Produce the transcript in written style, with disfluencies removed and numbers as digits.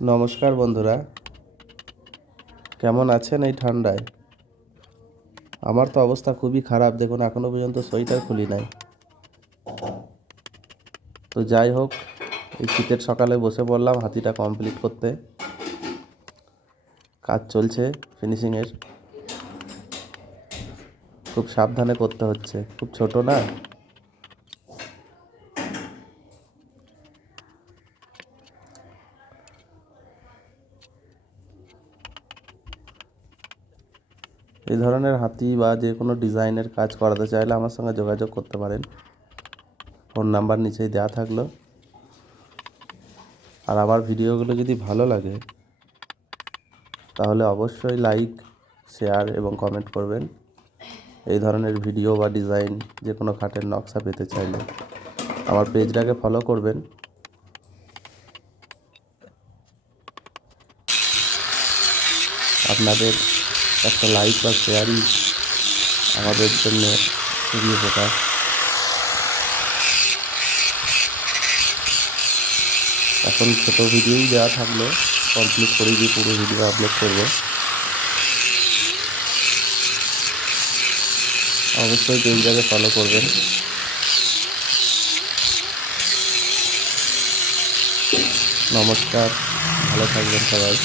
নমস্কার বন্ধুরা, কেমন আছেন এই ঠান্ডায়? আমার তো অবস্থা খুবই খারাপ। দেখুন, এখনো পর্যন্ত সোয়েটার খুলি নাই। তো যাই হোক, এই শীতের সকালে বসে পড়লাম হাতিটা কমপ্লিট করতে। কাজ চলছে ফিনিশিংয়ের। খুব সাবধানে করতে হচ্ছে, খুব ছোট না। এই ধরনের হাতি বা যে কোনো ডিজাইনের কাজ করাতে চাইলে আমার সঙ্গে যোগাযোগ করতে পারেন। ফোন নাম্বার নিচেই দেওয়া থাকলো। আর আমার ভিডিওগুলো যদি ভালো লাগে তাহলে অবশ্যই লাইক, শেয়ার এবং কমেন্ট করবেন। এই ধরনের ভিডিও বা ডিজাইন যে কোনো খাটের নকশা পেতে চাইলে আমার পেজটাকে ফলো করবেন। আপনাদের একটা লাইক বা শেয়ারই আমাদের জন্য খুবই উপকার। এখন ছোটো ভিডিওই দেওয়া থাকলো, কমপ্লিট করে দিয়ে পুরো ভিডিও আপলোড করব। অবশ্যই পেজটাকে ফলো করবেন। নমস্কার, ভালো থাকবেন সবাই।